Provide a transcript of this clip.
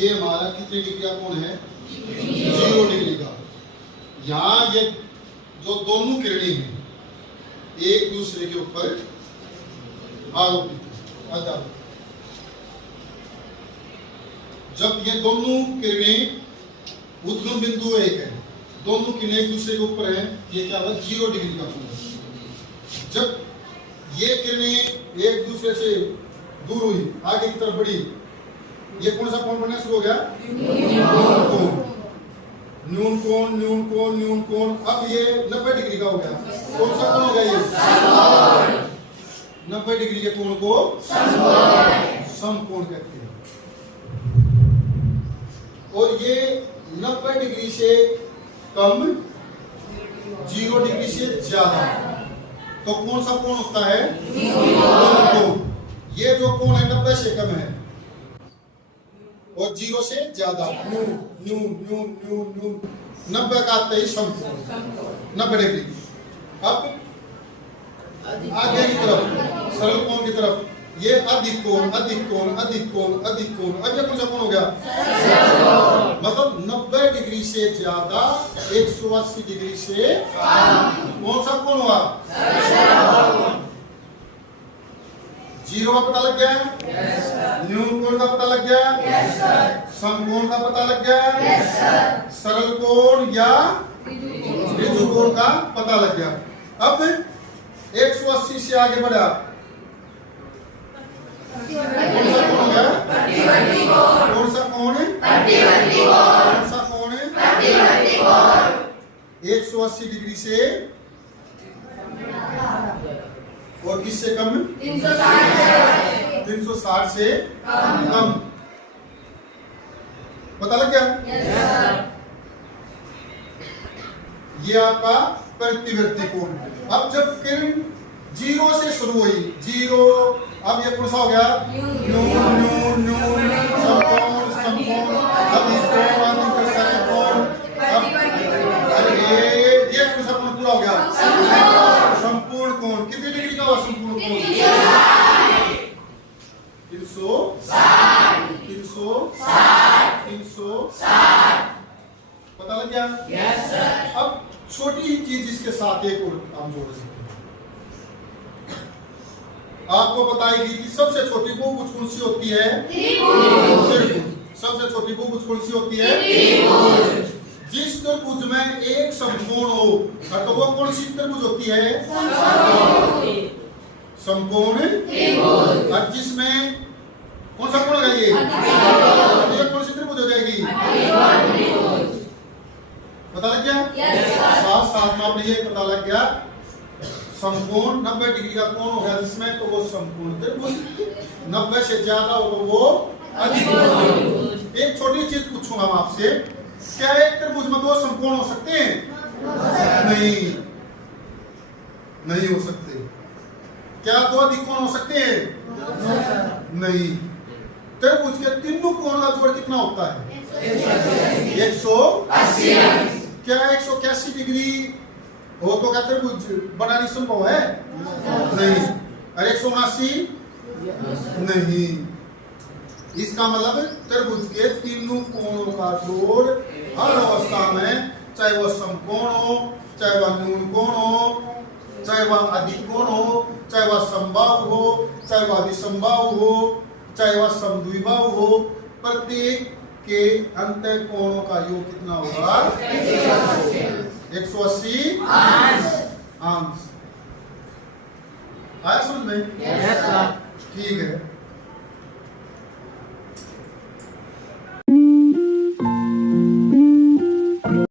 ये हमारा कितने डिग्री का कोण है? 0 डिग्री का। यहाँ ये जो दोनों किरणें हैं एक दूसरे के ऊपर आरोपित। जब ये दोनों किरणें उद्गम बिंदु एक है, दोनों किरणें एक दूसरे के ऊपर हैं, ये क्या होगा? 0 डिग्री का कोण है। जब ये किरणें एक दूसरे से दूर हुई, आगे की तरफ बढ़ी, ये कौन सा कोण बनना शुरू हो गया? न्यून कोण, न्यून कोण, न्यून कोण। अब ये 90 डिग्री का हो गया। कौन सा कोण हो गया ये? 90 डिग्री के कोण को समकोण कहते हैं। और ये 90 डिग्री से कम, 0 डिग्री से ज्यादा, तो कौन सा कोण होता है? कोण। ये जो कोण है 90 से कम है और 0 से ज्यादा, न्यून न्यून न्यून न्यून न्यून, 90 का आता है समकोण, 90 डिग्री। अब आगे की तरफ, सरल कोण की तरफ, ये अधिक कोण, अधिक कोण, अधिक कोण, अधिक कोण। अब ये कौन सा कोण हो गया? मतलब 90 डिग्री से ज्यादा, 180 डिग्री से कौन सा कोण हुआ? 0 का पता लग गया? न्यून कोण का पता लग गया? समकोण का पता लग गया? सरल कोण या ऋजु कोण का पता लग गया। अब 180 से आगे बढ़ा, कौन सा कोण हो गया? कौन सा कोण है? कौन सा कोण है? 180 डिग्री से और किससे कम? 360 से कम। पता लग गया? ये आपका प्रतिवर्ती कोण। अब जब किरण 0 से शुरू हुई, 0, अब ये कौन सा हो गया? न्यून न्यून न्यून, समकोण समकोण, अधिक कोण अधिक सरल कोण। अब ये कौन सा कोण पूरा हो गया? संपूर्ण कोण। कितने डिग्री का हुआ संपूर्ण कोण? 360। 360। पता लग गया? Yes sir. अब छोटी ही चीज इसके साथ एक और हम जोड़ सकते हैं। आपको बताएगी कि सबसे छोटी बहुभुज कौन सी होती है? त्रिभुज। सबसे छोटी बहुभुज कौन सी होती है? त्रिभुज। जिस त्रिभुज में एक समकोण हो, तो वो कौन सी त्रिभुज होती है? समकोण त्रिभुज। और जिसमें कौन सा कोण है? ये कौन सी त्रिभुज हो जाएगी? पता लग गया? साथ साथ में आपने ये पता लग गया, समकोण 90 डिग्री का कोण हो गया जिसमें, तो वो समकोण त्रिभुज। 90 से ज्यादा हो तो वो अधिक त्रिभुज। एक छोटी चीज पूछूंगा मैं आपसे, क्या एक त्रिभुज में 2 समकोण हो सकते हैं? नहीं, नहीं हो सकते। क्या 2 अधिक कोण हो सकते हैं? नहीं। त्रिभुज के तीनों कोण का जोड़ कितना होता है? 180। क्या 181 डिग्री हो तो क्या त्रिभुज बनानी संभव है? नहीं। और 179? नहीं। इसका मतलब त्रिभुज के तीनों कोणों का जोड़ हर अवस्था में, चाहे वह समकोण हो, चाहे वह न्यून कोण हो, चाहे वह अधिक कोण हो, चाहे वह समबाहु हो, चाहे वह विषमबाहु हो, चाहे वह समद्विबाहु हो, प्रत्येक के अंत कोणों का योग कितना होगा? 180 अंश। आया समझ में? ठीक है।